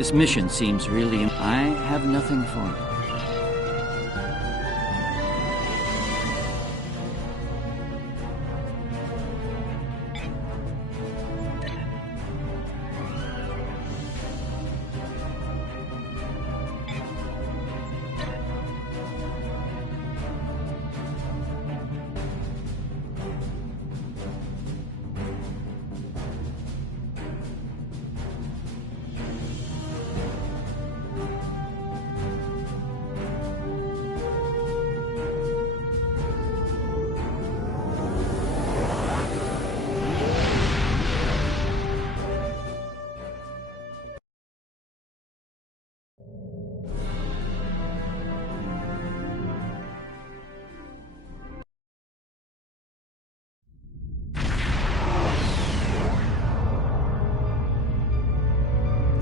This mission seems really... I have nothing for you.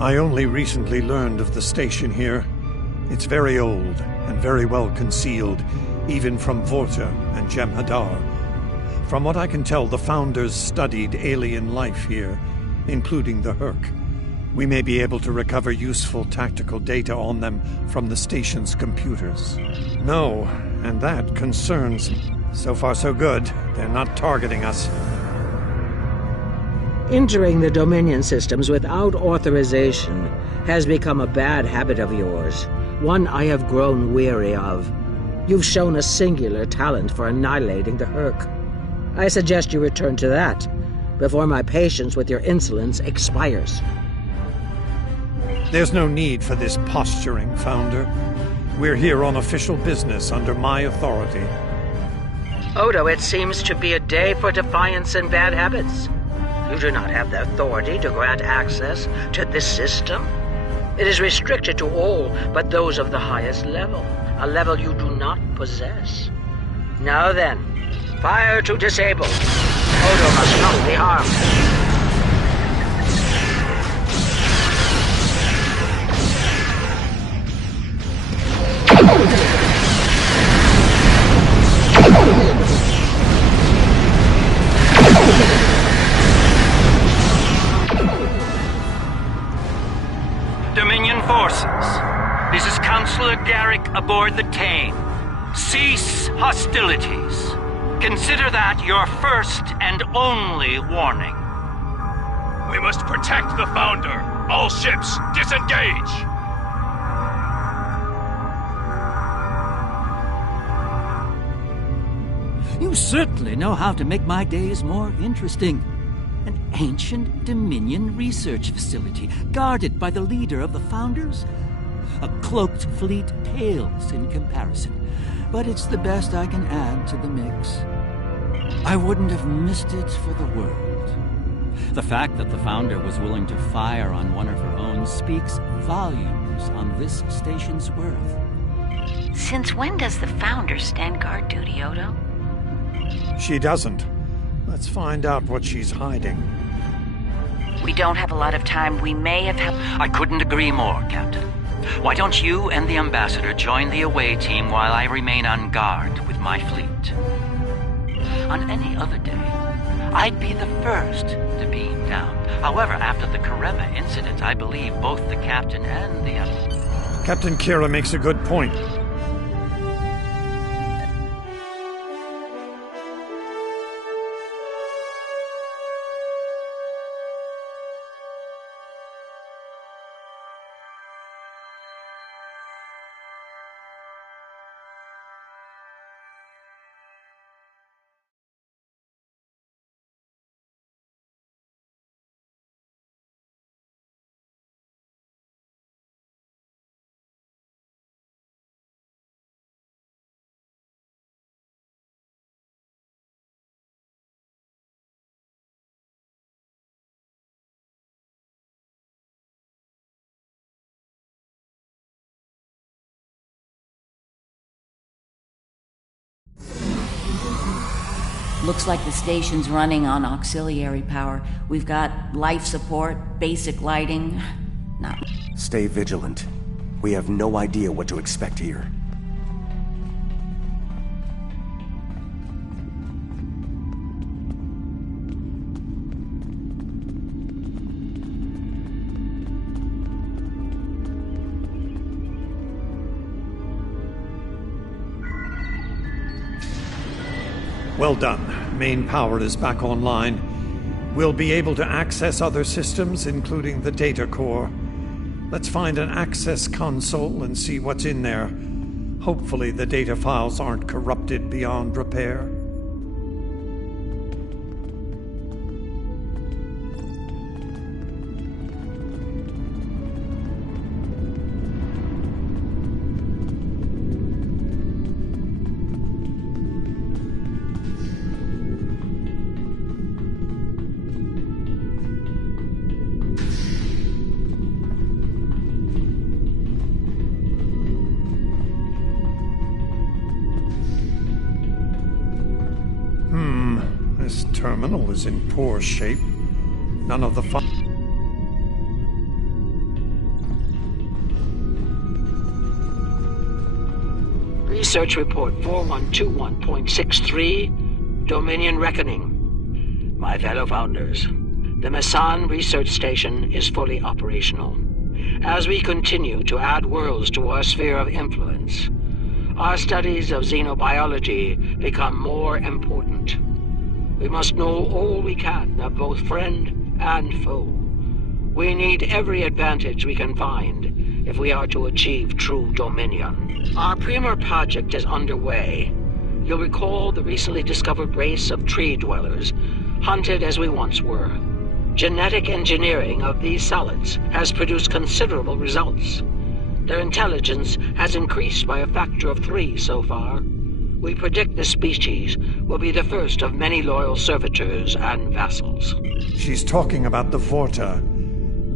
I only recently learned of the station here. It's very old and very well concealed, even from Vorta and Jem'Hadar. From what I can tell, the Founders studied alien life here, including the Hurk. We may be able to recover useful tactical data on them from the station's computers. No, and that concerns me. So far so good. They're not targeting us. Entering the Dominion systems without authorization has become a bad habit of yours, one I have grown weary of. You've shown a singular talent for annihilating the Hurk. I suggest you return to that, before my patience with your insolence expires. There's no need for this posturing, Founder. We're here on official business under my authority. Odo, it seems to be a day for defiance and bad habits. You do not have the authority to grant access to this system. It is restricted to all but those of the highest level, a level you do not possess. Now then, fire to disable. Odo must not be harmed. Dominion forces, this is Counselor Garrick aboard the Tane. Cease hostilities. Consider that your first and only warning. We must protect the Founder. All ships, disengage! You certainly know how to make my days more interesting. An ancient Dominion research facility, guarded by the leader of the Founders? A cloaked fleet pales in comparison, but it's the best I can add to the mix. I wouldn't have missed it for the world. The fact that the Founder was willing to fire on one of her own speaks volumes on this station's worth. Since when does the Founder stand guard duty, Odo? She doesn't. Let's find out what she's hiding. We don't have a lot of time. We may have I couldn't agree more, Captain. Why don't you and the Ambassador join the away team while I remain on guard with my fleet? On any other day, I'd be the first to beam down. However, after the Karema incident, I believe both the Captain and the... Captain Kira makes a good point. Looks like the station's running on auxiliary power. We've got life support, basic lighting. Not... Stay vigilant. We have no idea what to expect here. Well done. Main power is back online. We'll be able to access other systems, including the data core. Let's find an access console and see what's in there. Hopefully the data files aren't corrupted beyond repair. This terminal is in poor shape. None of the Research Report 4121.63, Dominion Reckoning. My fellow founders, the Mesan Research Station is fully operational. As we continue to add worlds to our sphere of influence, our studies of xenobiology become more important. We must know all we can of both friend and foe. We need every advantage we can find if we are to achieve true dominion. Our Premier project is underway. You'll recall the recently discovered race of tree dwellers, hunted as we once were. Genetic engineering of these solids has produced considerable results. Their intelligence has increased by a factor of 3 so far. We predict this species will be the first of many loyal servitors and vassals. She's talking about the Vorta.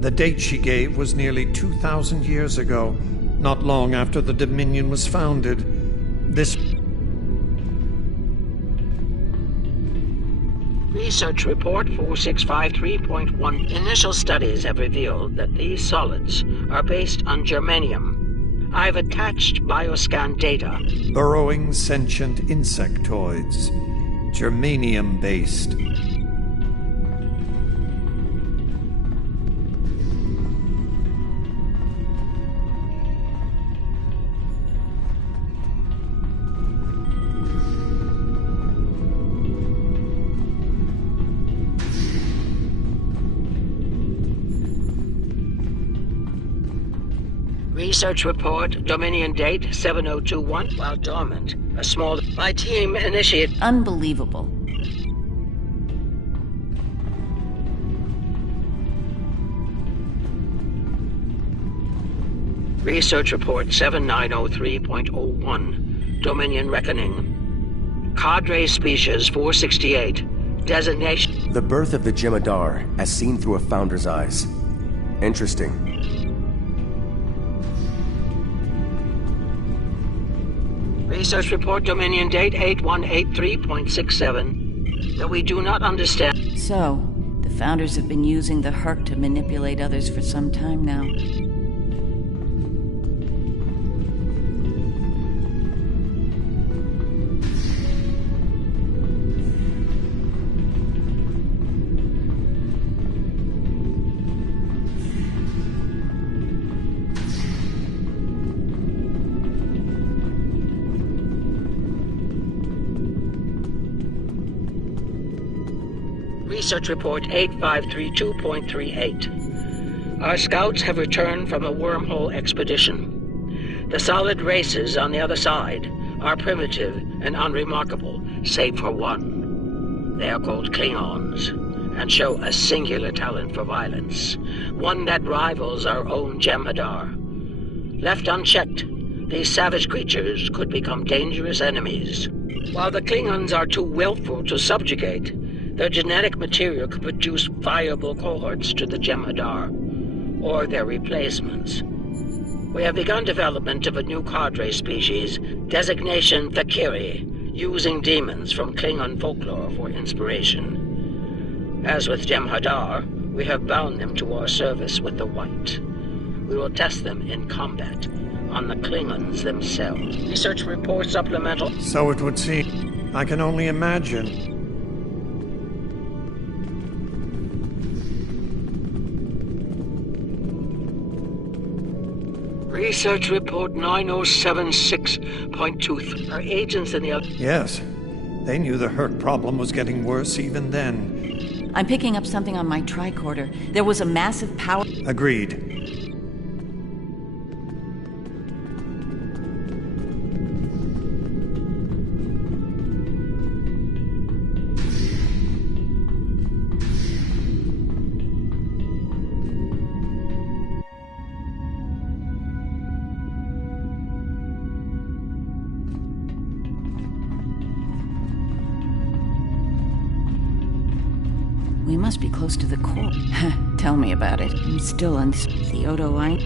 The date she gave was nearly 2,000 years ago, not long after the Dominion was founded. This... Research Report 4653.1. Initial studies have revealed that these solids are based on germanium. I've attached bioscan data. Burrowing sentient insectoids. Germanium-based. Research Report, Dominion date 7021, while dormant. A small... My team initiated... Unbelievable. Research Report 7903.01, Dominion Reckoning. Cadre Species 468, designation... The birth of the Jem'Hadar, as seen through a founder's eyes. Interesting. Research Report Dominion date 8183.67. That we do not understand. So, the founders have been using the Herc to manipulate others for some time now. Research Report 8532.38. Our scouts have returned from a wormhole expedition. The solid races on the other side are primitive and unremarkable, save for one. They are called Klingons, and show a singular talent for violence, one that rivals our own Jem'Hadar. Left unchecked, these savage creatures could become dangerous enemies. While the Klingons are too willful to subjugate, their genetic material could produce viable cohorts to the Jem'Hadar, or their replacements. We have begun development of a new cadre species, designation Thakiri, using demons from Klingon folklore for inspiration. As with Jem'Hadar, we have bound them to our service with the White. We will test them in combat on the Klingons themselves. Research report supplemental. So it would seem. I can only imagine. Research Report 9076.23. Our agents in the... Yes. They knew the hurt problem was getting worse even then. I'm picking up something on my tricorder. There was a massive power... Agreed. We must be close to the core. Tell me about it. I'm still on the Odo line.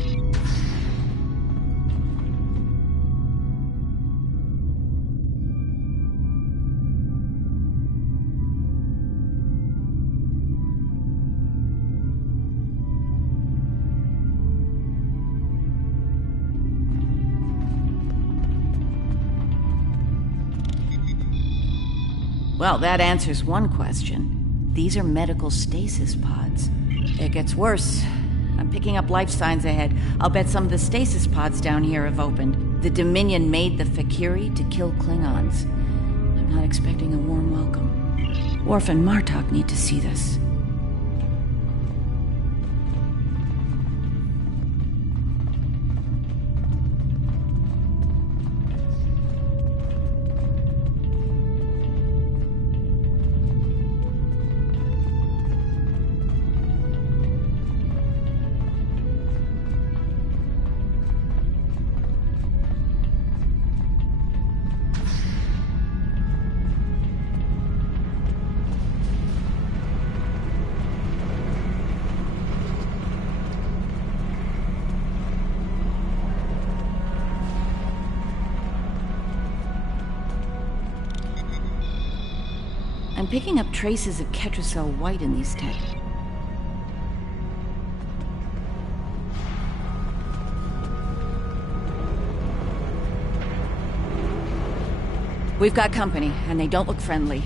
Well, that answers one question. These are medical stasis pods. It gets worse. I'm picking up life signs ahead. I'll bet some of the stasis pods down here have opened. The Dominion made the Fakiri to kill Klingons. I'm not expecting a warm welcome. Worf and Martok need to see this. I'm picking up traces of Ketracel White in these texts. We've got company, and they don't look friendly.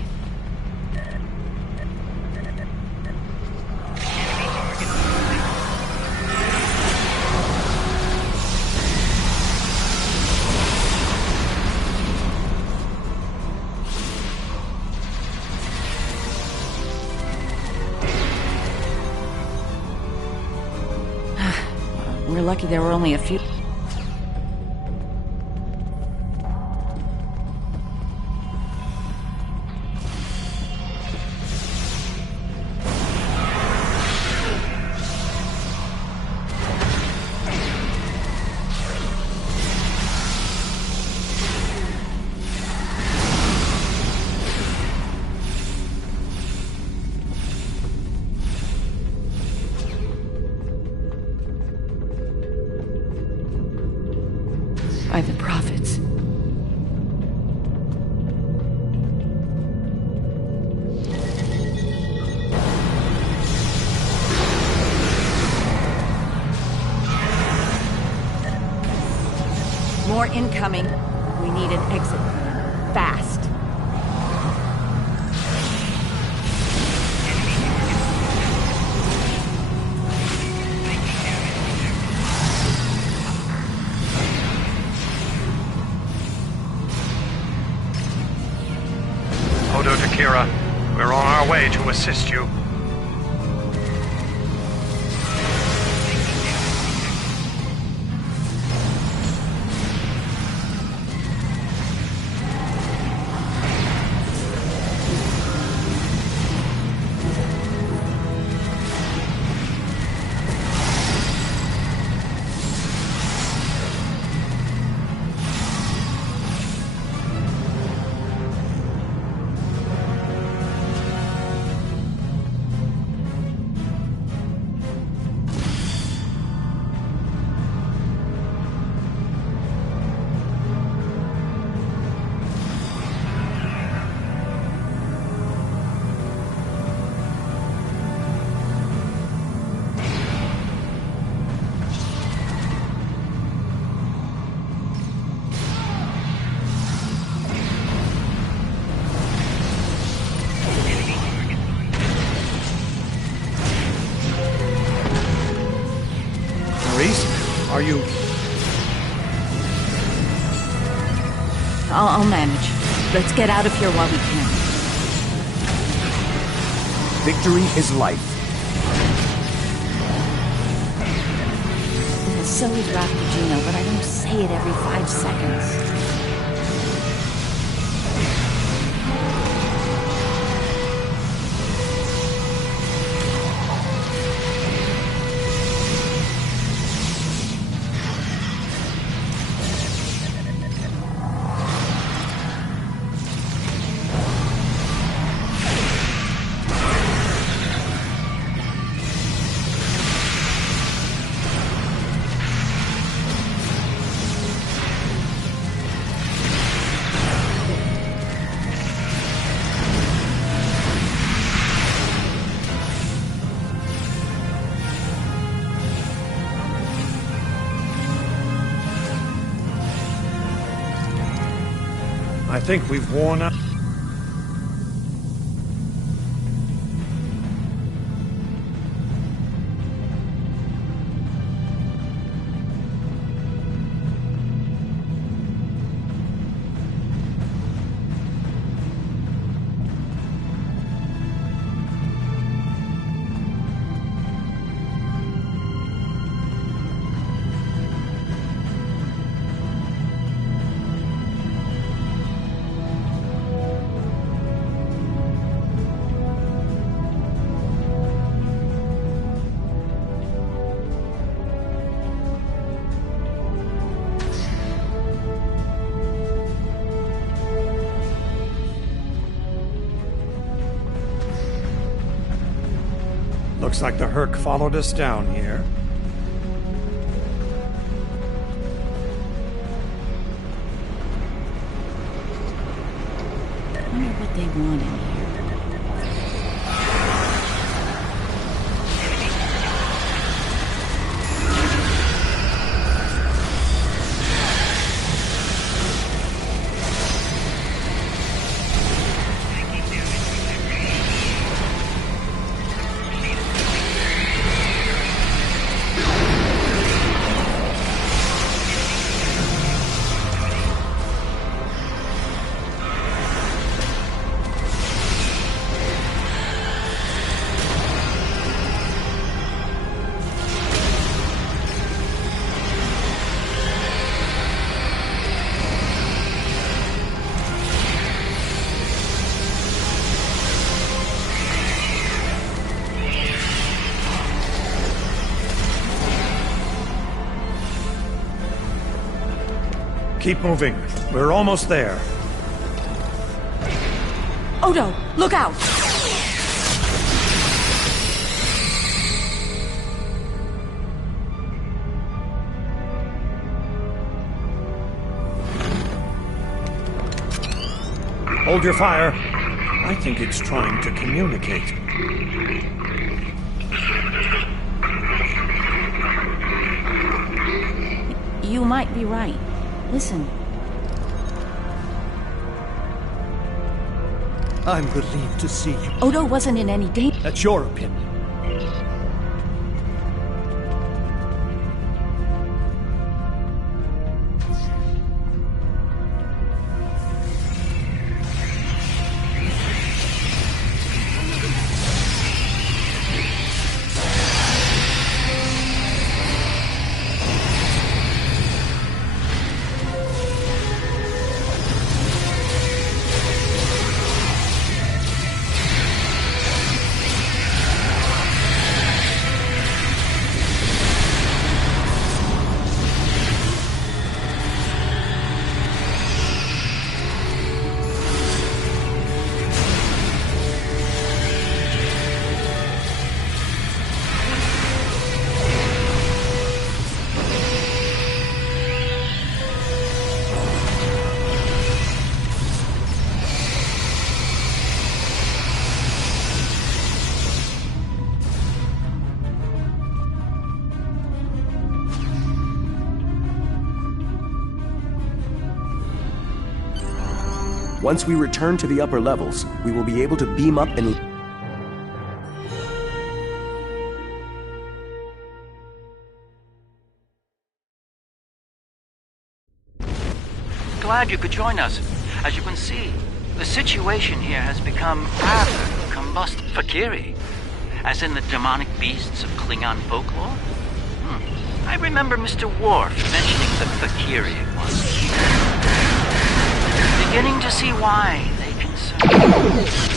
We're lucky there were only a few. By the prophets. More incoming. We need an exit plan. Fast. Odo to Kira, we're on our way to assist you. Are you... I'll manage. Let's get out of here while we can. Victory is life. So is Rapagino, but I don't say it every 5 seconds. I think we've worn out. Looks like the Herc followed us down here. I wonder what they want in here. Keep moving. We're almost there. Odo, look out! Hold your fire. I think it's trying to communicate. You might be right. Listen. I'm relieved to see you. Odo wasn't in any danger. That's your opinion. Once we return to the upper levels, we will be able to beam up and... Glad you could join us. As you can see, The situation here has become rather combustible. Fakiri, as in the demonic beasts of Klingon folklore? I remember Mr. Worf mentioning the Fakiri once. Beginning to see why they concern.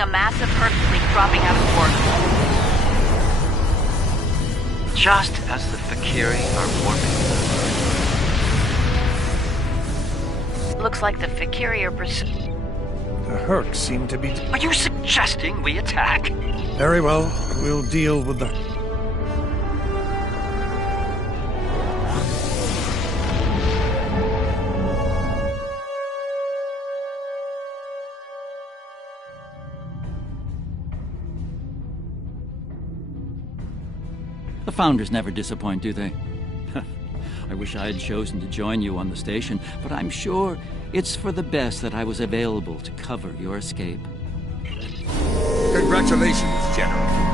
detecting a massive Herc fleet dropping out of port. Just as the Fakiri are warping. Looks like the Fakiri are pursuing. The Hercs seem to be... Are you suggesting we attack? Very well. We'll deal with the... The Founders never disappoint, do they? I wish I had chosen to join you on the station, but I'm sure it's for the best that I was available to cover your escape. Congratulations, General.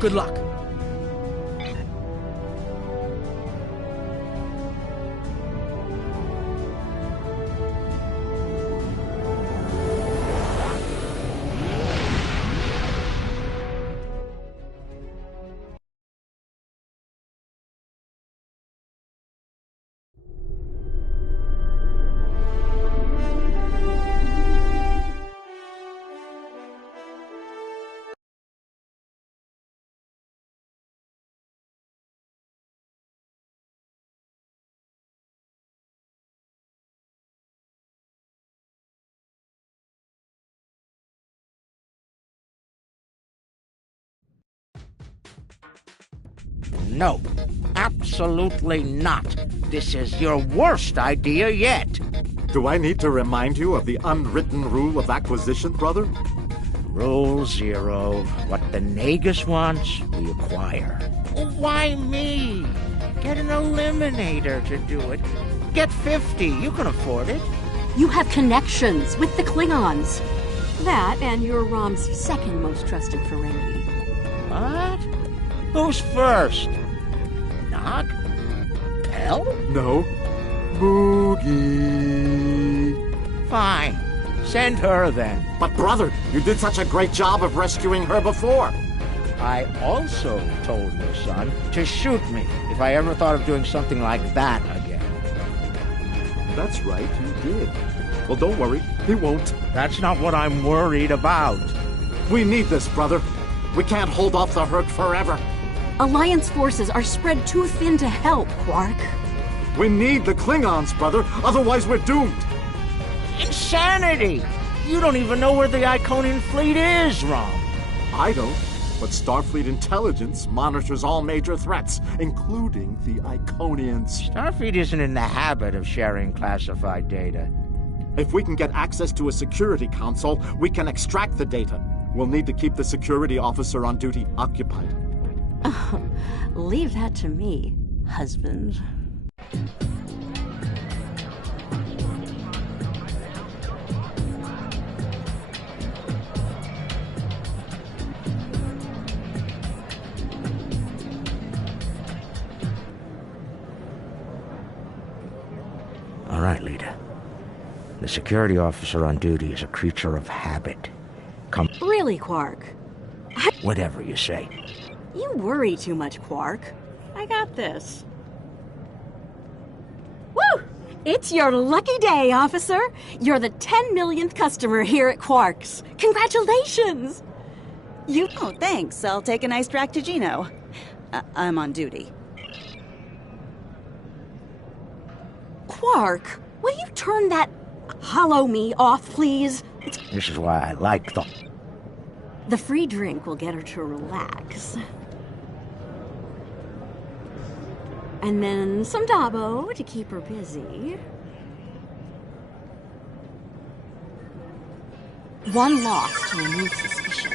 Good luck. No, absolutely not. This is your worst idea yet. Do I need to remind you of the unwritten rule of acquisition, brother? Rule 0. What the Nagus wants, we acquire. Why me? Get an eliminator to do it. Get 50. You can afford it. You have connections with the Klingons. That and you're Rom's second most trusted Ferengi. What? Who's first? Nog? Pel? No. Boogie. Fine. Send her then. But brother, you did such a great job of rescuing her before. I also told your son to shoot me if I ever thought of doing something like that again. That's right, you did. Well, don't worry, he won't. That's not what I'm worried about. We need this, brother. We can't hold off the Herc forever. Alliance forces are spread too thin to help, Quark. We need the Klingons, brother, otherwise we're doomed. Insanity! You don't even know where the Iconian fleet is, Rom. I don't, but Starfleet intelligence monitors all major threats, including the Iconians. Starfleet isn't in the habit of sharing classified data. If we can get access to a security console, we can extract the data. We'll need to keep the security officer on duty occupied. Oh, leave that to me, husband. All right, leader. The security officer on duty is a creature of habit. Come. Really, Quark? Whatever you say. You worry too much, Quark. I got this. Woo! It's your lucky day, officer. You're the 10 millionth customer here at Quark's. Congratulations! Oh, thanks. I'll take a nice track to Gino. I'm on duty. Quark, will you turn that hollow me off, please? This is why I like them. The free drink will get her to relax. And then some Dabo to keep her busy. One loss to remove suspicion.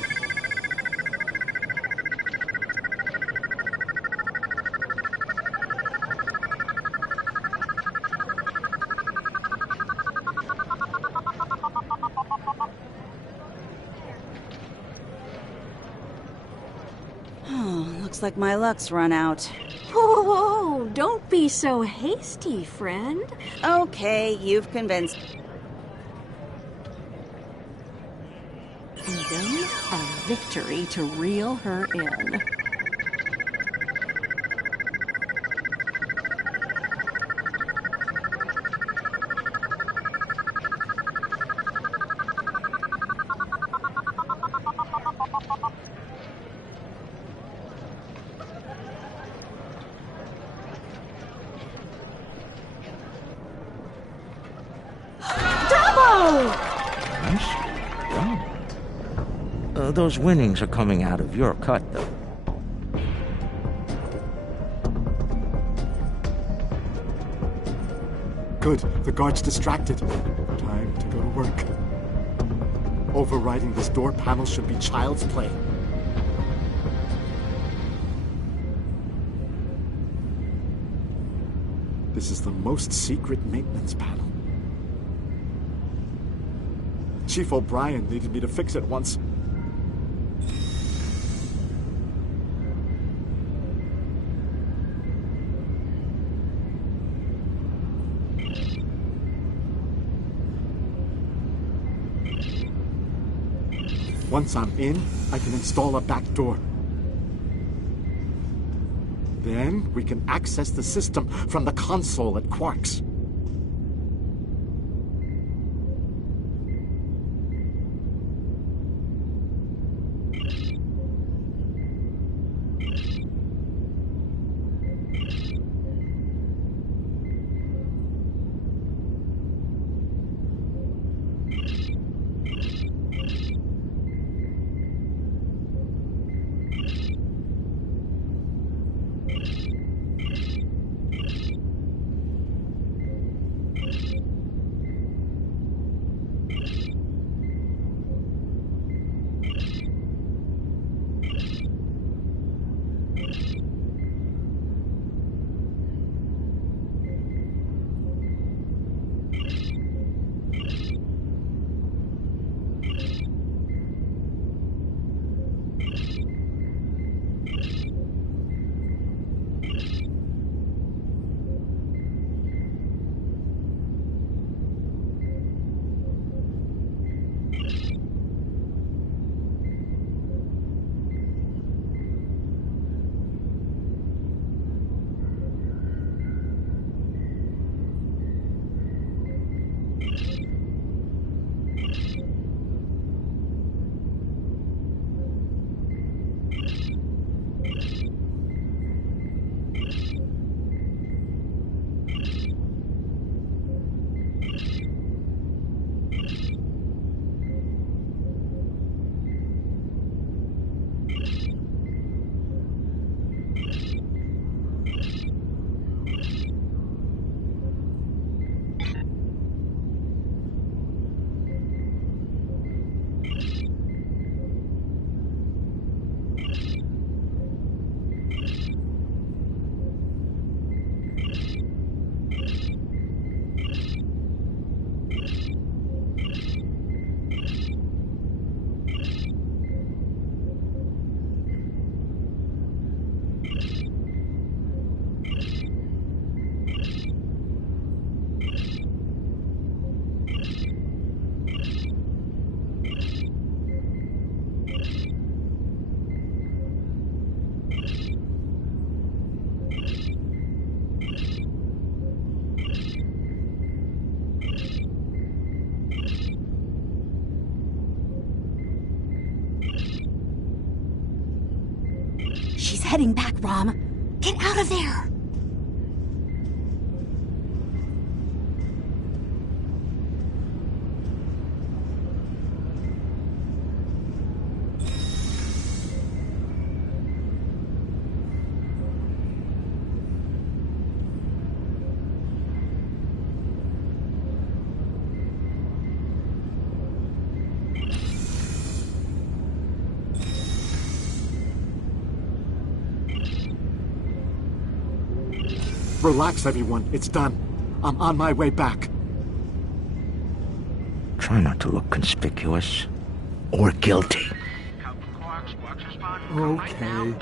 Looks like my luck's run out. Whoa, don't be so hasty, friend. Okay, you've convinced. and then a victory to reel her in. Those winnings are coming out of your cut, though. Good. The guard's distracted. Time to go to work. Overriding this door panel should be child's play. This is the most secret maintenance panel. Chief O'Brien needed me to fix it once. Once I'm in, I can install a back door. Then we can access the system from the console at Quark's. She's heading back, Rom. Get out of there! Relax, everyone. It's done. I'm on my way back. Try not to look conspicuous or guilty. Okay.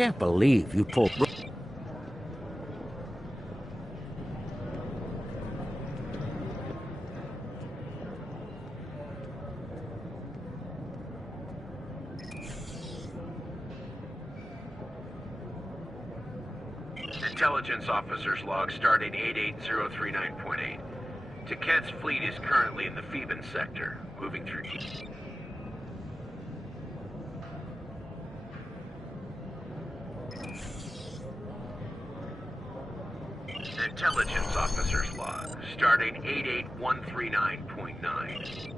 can't believe you pulled... Intelligence officer's log starting 88039.8. Taket's fleet is currently in the Phoebin sector, moving through... Intelligence officer's log starting 88139.9.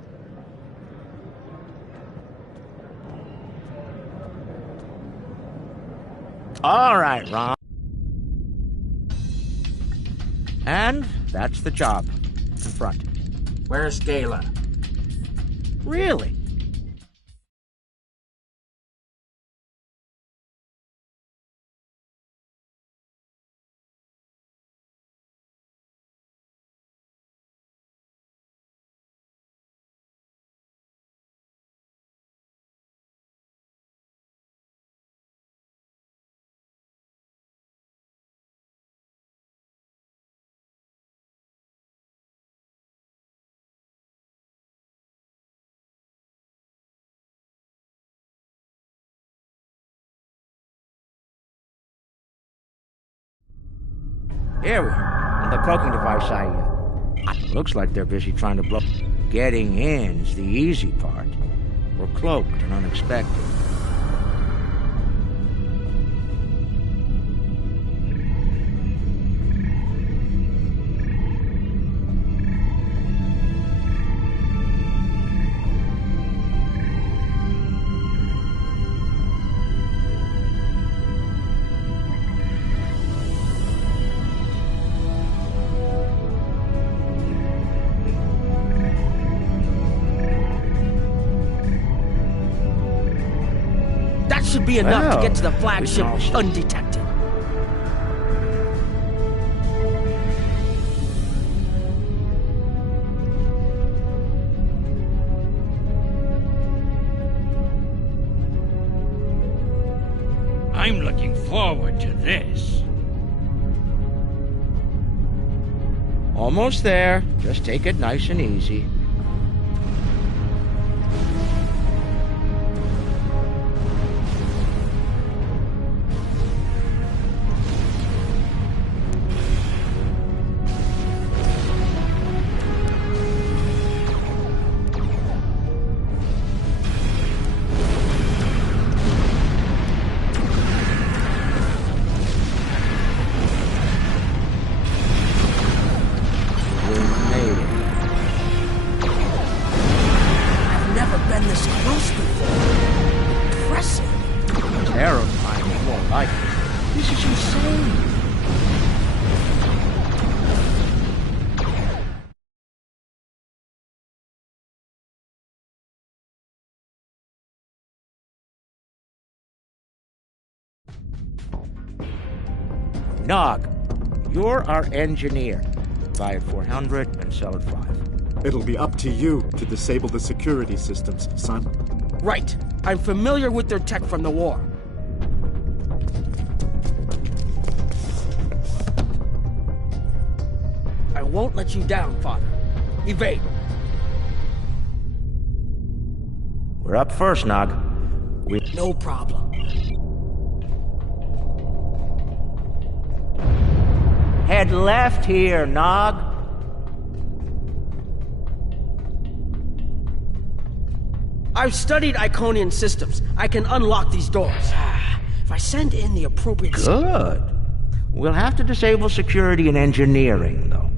All right, Ron. And that's the job. In front. Where's Gala? Really? Here we are. The cloaking device, looks like they're busy trying to blow... Getting in's the easy part. We're cloaked and unexpected. Should be enough to get to the flagship undetected. I'm looking forward to this. Almost there. Just take it nice and easy. Nog, you're our engineer. Buy it 400 and sell it 5. It'll be up to you to disable the security systems, son. Right. I'm familiar with their tech from the war. I won't let you down, Father. Evade. We're up first, Nog. No problem. Head left here, Nog. I've studied Iconian systems. I can unlock these doors. If I send in the appropriate... Good. We'll have to disable security and engineering, though.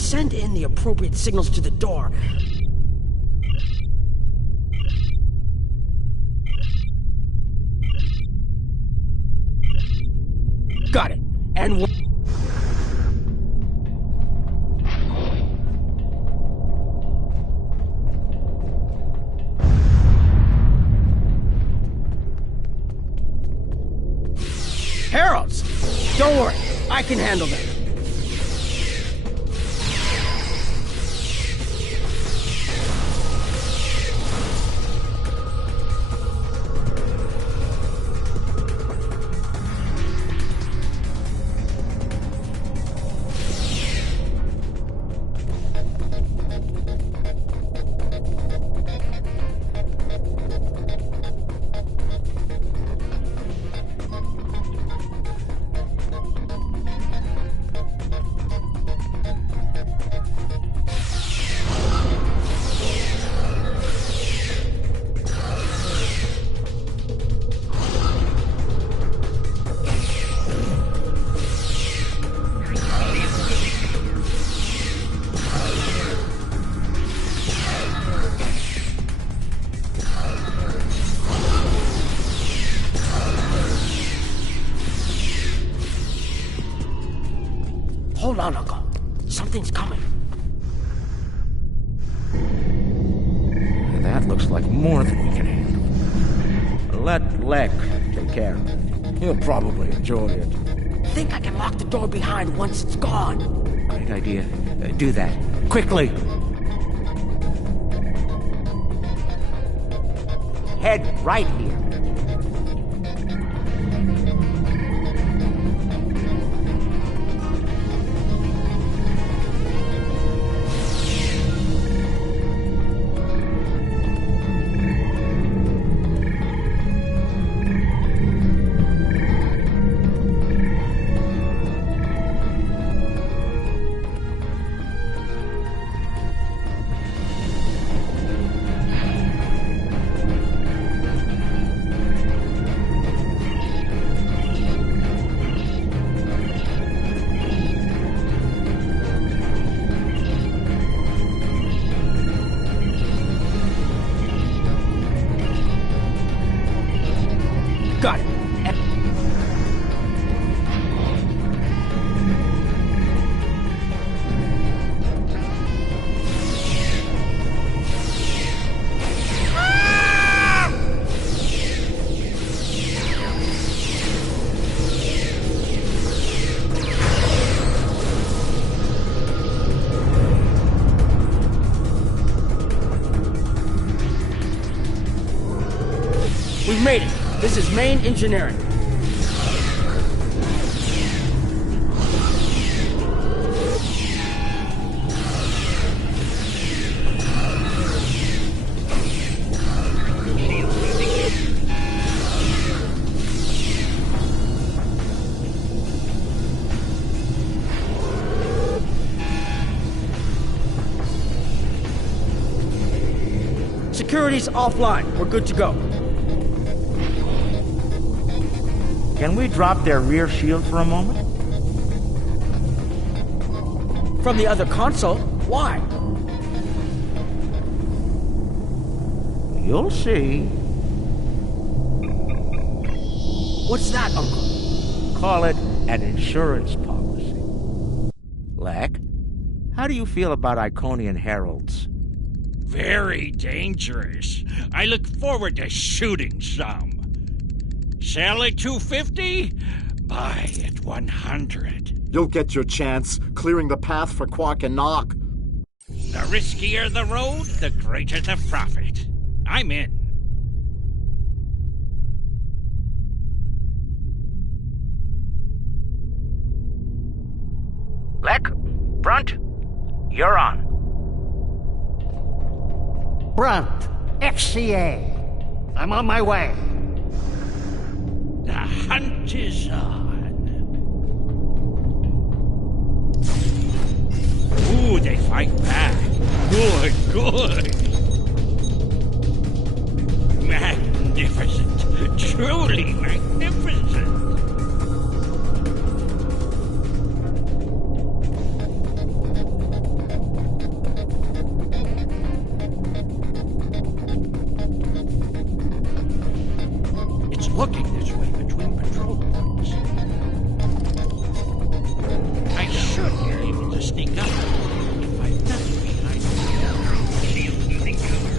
Send in the appropriate signals to the door. Got it. And can handle them. Hold on, Uncle. Something's coming. That looks like more than we can handle. Let Lek take care of it. He'll probably enjoy it. I think I can lock the door behind once it's gone. Great idea. Do that. Quickly! Head right here. Got it. We've made it. This is main engineering. Security's offline. We're good to go. Can we drop their rear shield for a moment? From the other console? Why? You'll see. What's that, Uncle? Call it an insurance policy. Lek, how do you feel about Iconian heralds? Very dangerous. I look forward to shooting some. Sell at 250? Buy at 100. You'll get your chance, clearing the path for Quark and Nock. The riskier the road, the greater the profit. I'm in. Lek, Brunt, you're on. Brunt, XCA. I'm on my way. The hunt is on. Ooh, they fight back. Good, good. Magnificent. Truly magnificent. It's looking this way between patrol points. I should be able to sneak up if I'm not behind the shield using cover.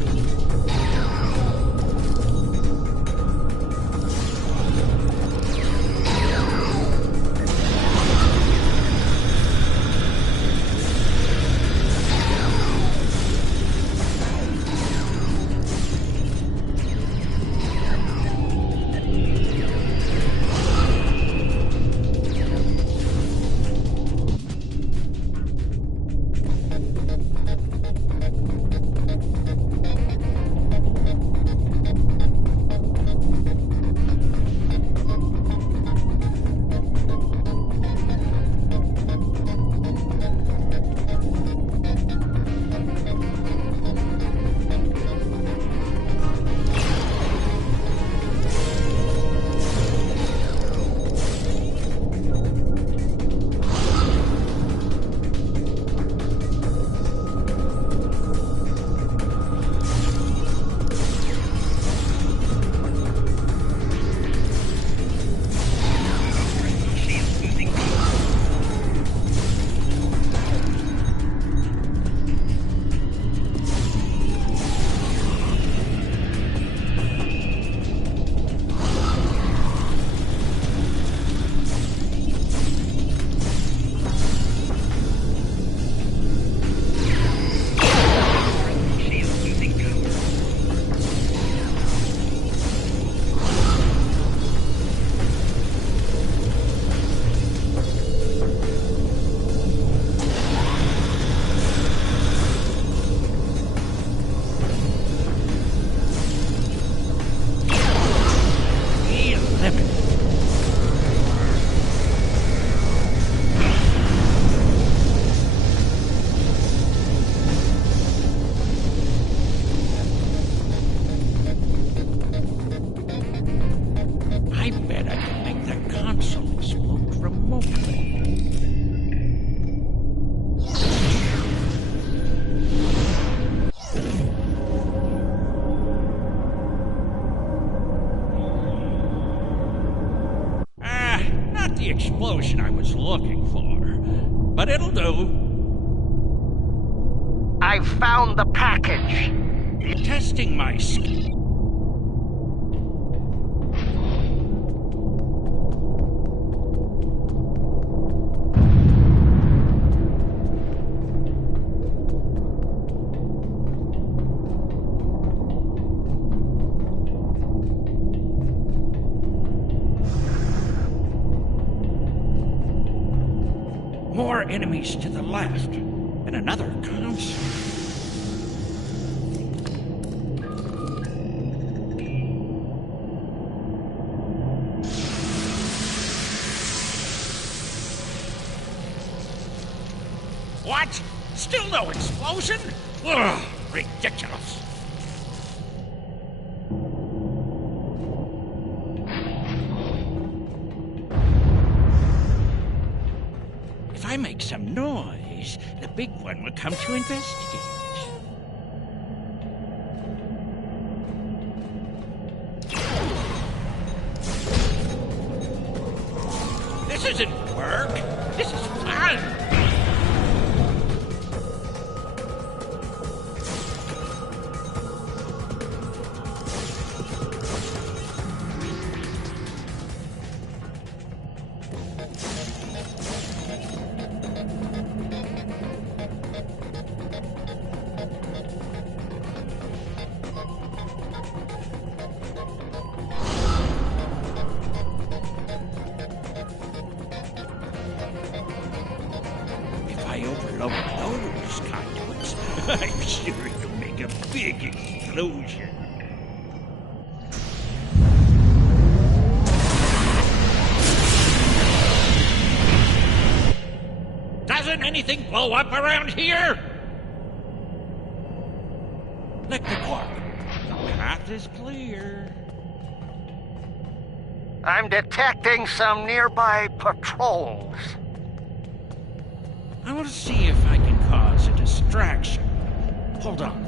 explosion I was looking for. But it'll do. I found the package. Testing my skill. More enemies to the left, and another console. What? Still no explosion? Ugh, ridiculous. If I make some noise, the big one will come to investigate. This isn't work. This is fun. Overload those conduits, I'm sure it'll make a big explosion. Doesn't anything blow up around here? Let the quark. The path is clear. I'm detecting some nearby patrols. I want to see if I can cause a distraction. Hold on.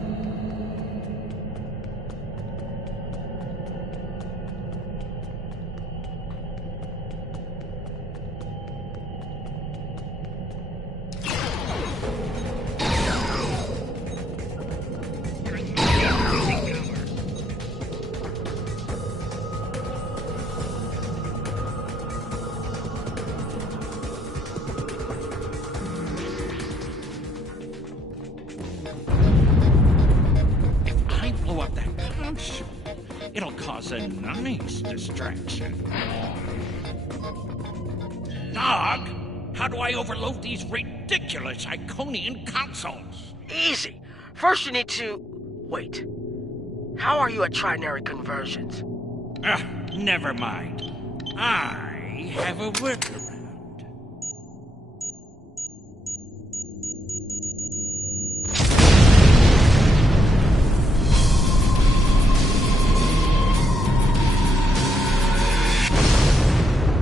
It'll cause a nice distraction. Dog, how do I overload these ridiculous Iconian consoles? Easy. First you need to... Wait. How are you at trinary conversions? Never mind. I have a workaround.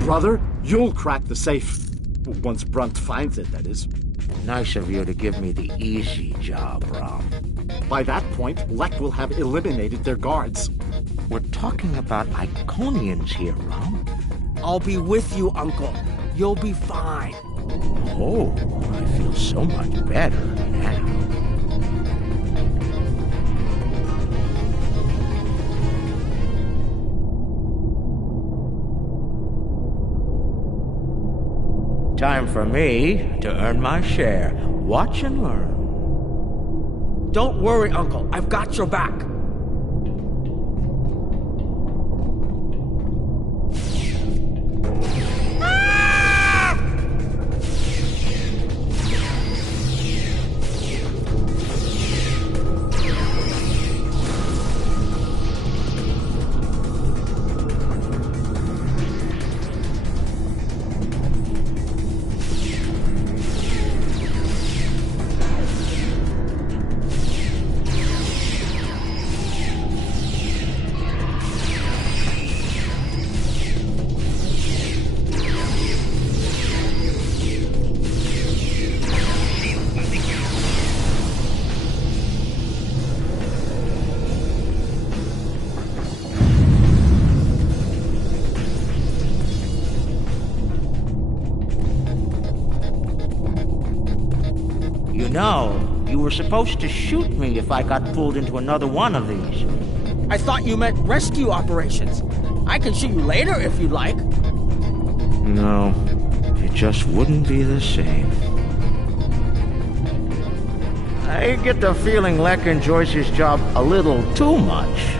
Brother, you'll crack the safe. Once Brunt finds it, that is. Nice of you to give me the easy job, Rom. By that point, Lek will have eliminated their guards. We're talking about Iconians here, Rom. I'll be with you, Uncle. You'll be fine. Oh, I feel so much better now. Time for me to earn my share. Watch and learn. Don't worry, Uncle. I've got your back. You know, you were supposed to shoot me if I got pulled into another one of these. I thought you meant rescue operations. I can shoot you later if you'd like. No, it just wouldn't be the same. I get the feeling Lek enjoys his job a little too much.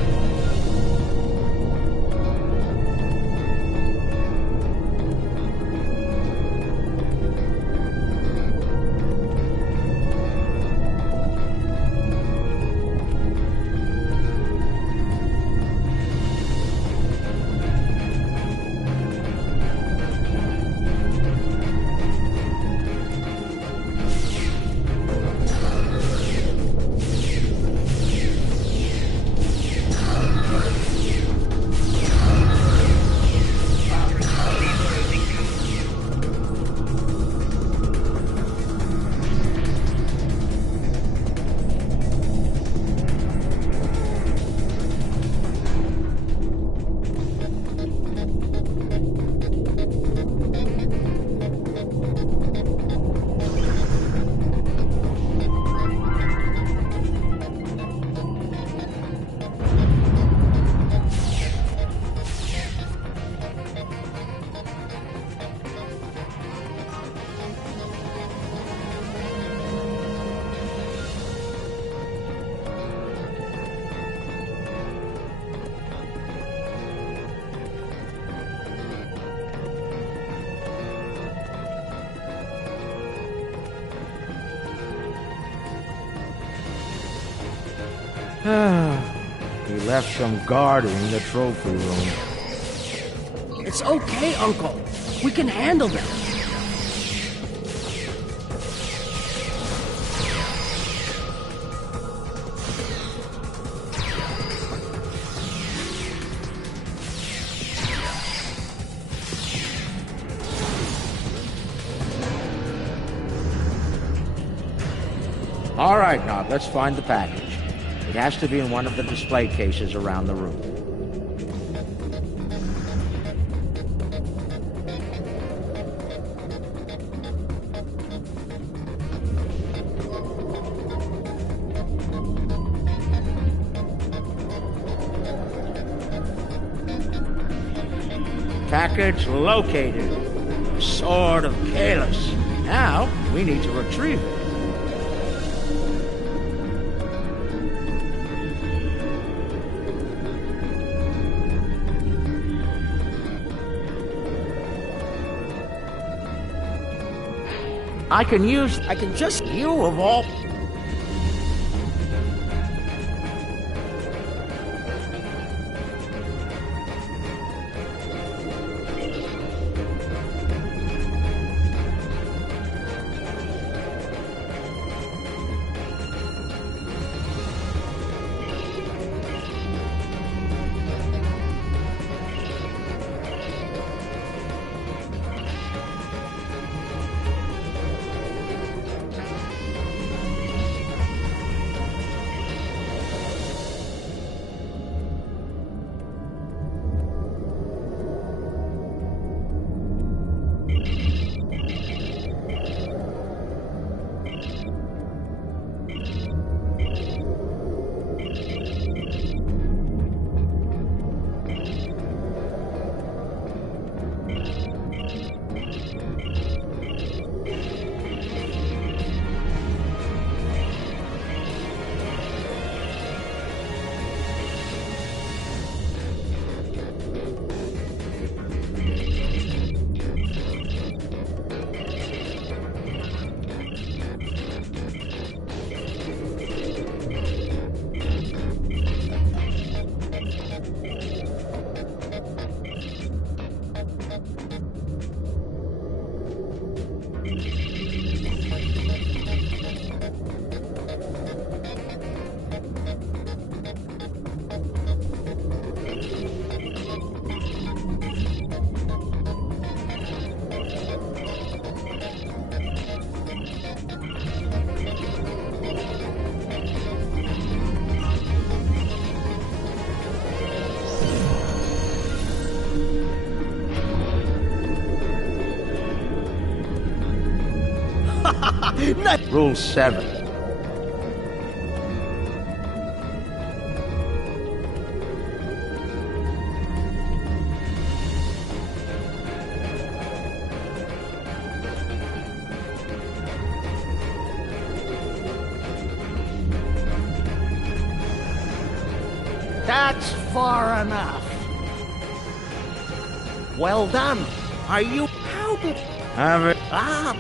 He left some guarding the trophy room. It's okay, Uncle. We can handle them. All right, now, let's find the package. It has to be in one of the display cases around the room. Package located. Sword of Kahless. Now, we need to retrieve it. I can just you of all. Rule 7. That's far enough. Well done. Are you... How did... Have it... Ah...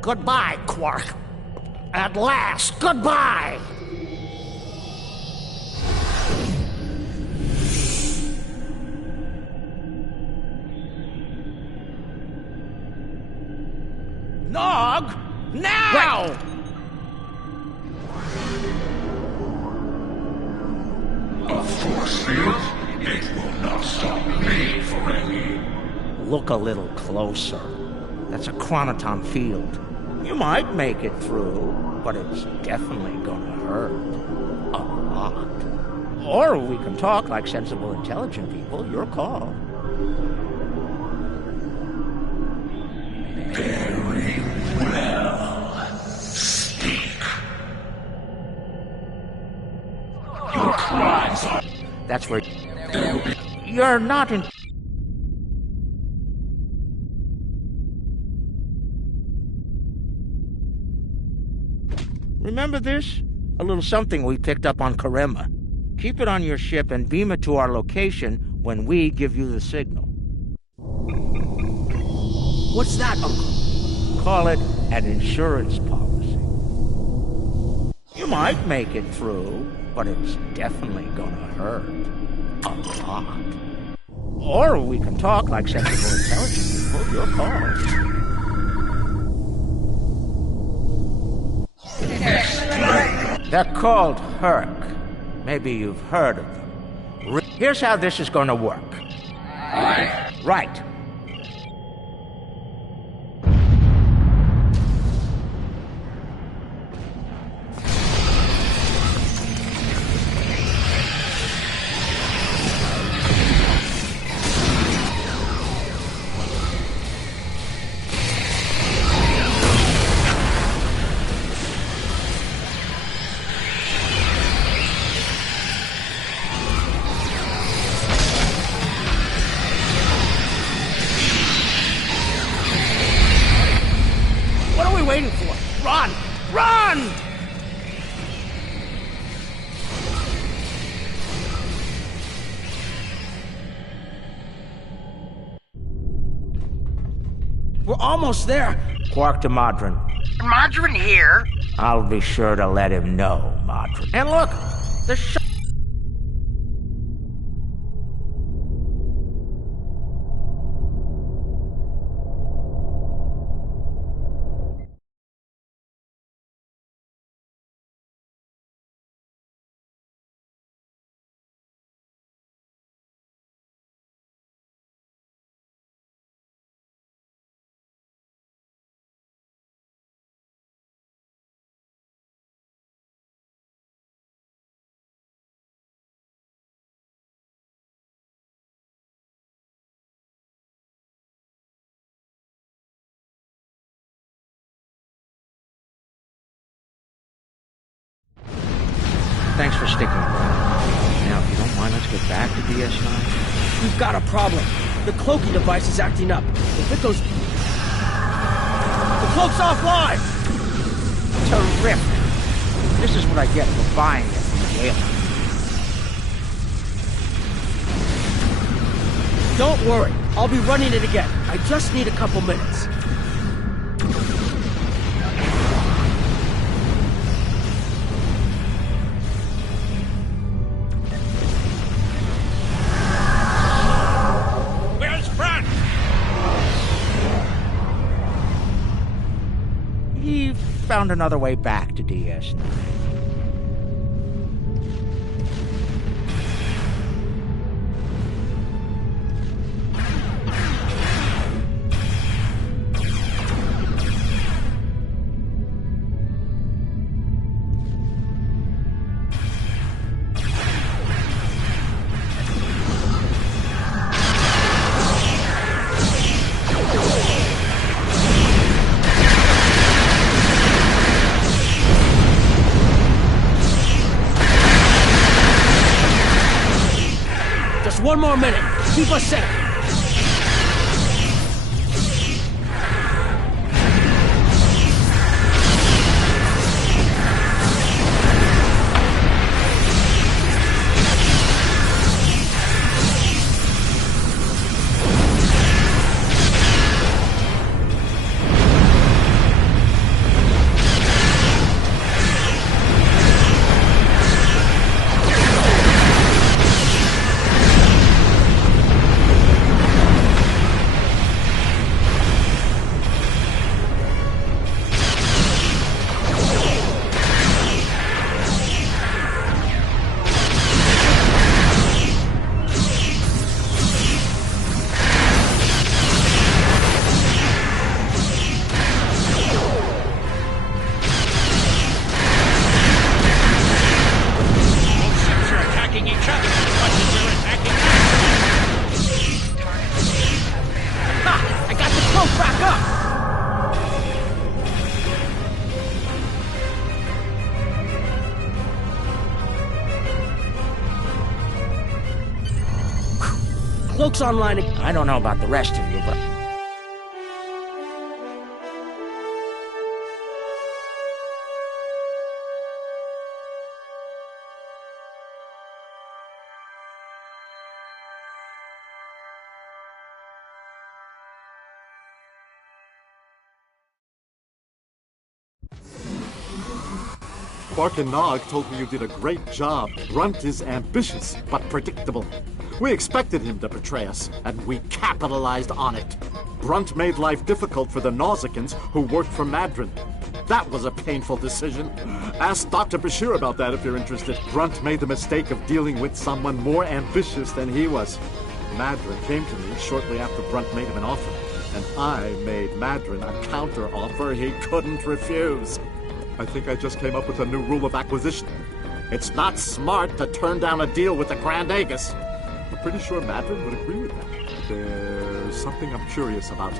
Goodbye, Quark. At last, goodbye! Nog! Now! Right. A force field? It will not stop me for any. Look a little closer. That's a chronoton field. You might make it through, but it's definitely gonna hurt. A lot. Or we can talk like sensible, intelligent people. Your call. Very well. Speak. Your crimes are... That's where... You're not in... Remember this? A little something we picked up on Karema. Keep it on your ship and beam it to our location when we give you the signal. What's that, Uncle? Call it an insurance policy. You might make it through, but it's definitely gonna hurt. A lot. Or we can talk like sensible, intelligent people. Your call. They're called Herc. Maybe you've heard of them. Here's how this is gonna work. Right. Waiting for? Run! Run! We're almost there. Quark to Modron. Modron here? I'll be sure to let him know, Modron. And look! The Thanks for sticking around. Now, if you don't mind, let's get back to DS9. We've got a problem. The cloaking device is acting up. If it goes... The cloak's offline! Terrific. This is what I get for buying it from the alien. Don't worry. I'll be running it again. I just need a couple minutes. He found another way back to DS9. Just one more minute. Keep us safe. Cloak's online again. I don't know about the rest of you, but... Quark and Nog told me you did a great job. Brunt is ambitious, but predictable. We expected him to betray us, and we capitalized on it. Brunt made life difficult for the Nausicans who worked for Madron. That was a painful decision. Ask Dr. Bashir about that if you're interested. Brunt made the mistake of dealing with someone more ambitious than he was. Madron came to me shortly after Brunt made him an offer, and I made Madron a counter-offer he couldn't refuse. I think I just came up with a new rule of acquisition. It's not smart to turn down a deal with the Grand Aegis. I'm pretty sure Madron would agree with that. There's something I'm curious about.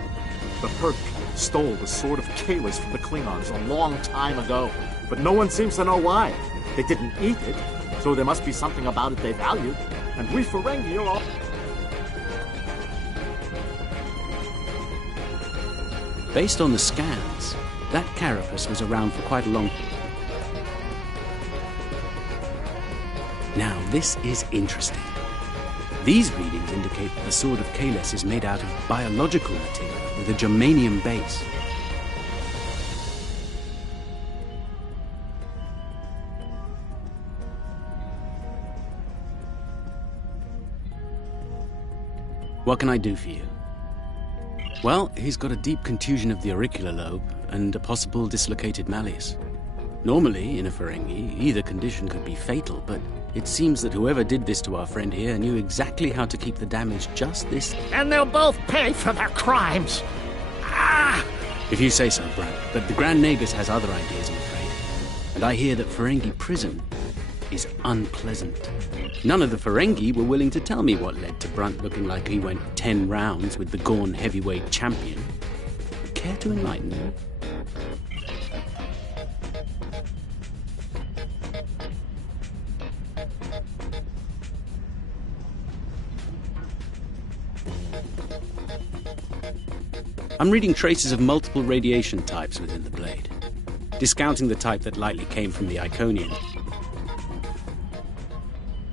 The Herc stole the Sword of Kahless from the Klingons a long time ago, but no one seems to know why. They didn't eat it, so there must be something about it they valued, and we Ferengi are all... Based on the scans, that carapace was around for quite a long... Now, this is interesting. These readings indicate that the Sword of Kahless is made out of biological material with a germanium base. What can I do for you? Well, he's got a deep contusion of the auricular lobe and a possible dislocated malleus. Normally, in a Ferengi, either condition could be fatal, but it seems that whoever did this to our friend here knew exactly how to keep the damage just this... And they'll both pay for their crimes. Ah! If you say so, Brunt, but the Grand Nagus has other ideas, I'm afraid. And I hear that Ferengi prison is unpleasant. None of the Ferengi were willing to tell me what led to Brunt looking like he went 10 rounds with the Gorn heavyweight champion. Care to enlighten me? I'm reading traces of multiple radiation types within the blade, discounting the type that likely came from the Iconians.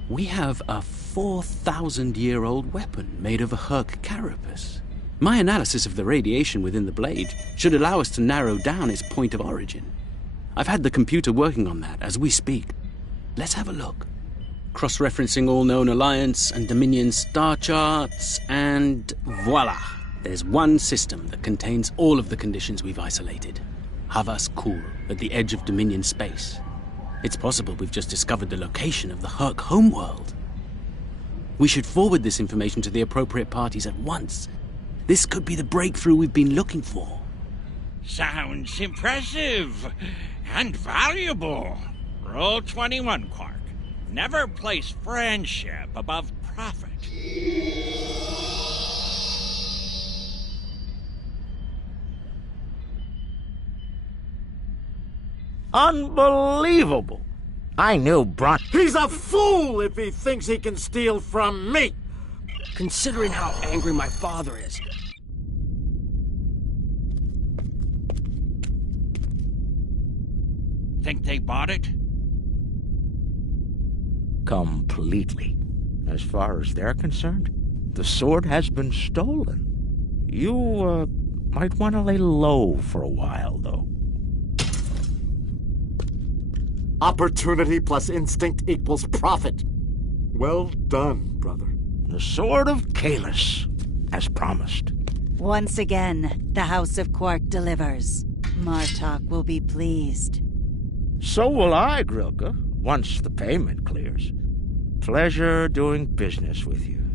We have a 4,000-year-old weapon made of a Herc carapace. My analysis of the radiation within the blade should allow us to narrow down its point of origin. I've had the computer working on that as we speak. Let's have a look. Cross-referencing all known Alliance and Dominion star charts, and voila! There's one system that contains all of the conditions we've isolated. Havas Kul, at the edge of Dominion space. It's possible we've just discovered the location of the Herc homeworld. We should forward this information to the appropriate parties at once. This could be the breakthrough we've been looking for. Sounds impressive and valuable. Rule 21, Quark. Never place friendship above profit. Unbelievable! I knew Brunt... He's a fool if he thinks he can steal from me! considering how angry my father is. Think they bought it? Completely. As far as they're concerned, the sword has been stolen. You, might want to lay low for a while, though. Opportunity plus instinct equals profit. Well done, brother. The Sword of Kahless, as promised. Once again, the House of Quark delivers. Martok will be pleased. So will I, Grilka, once the payment clears. Pleasure doing business with you.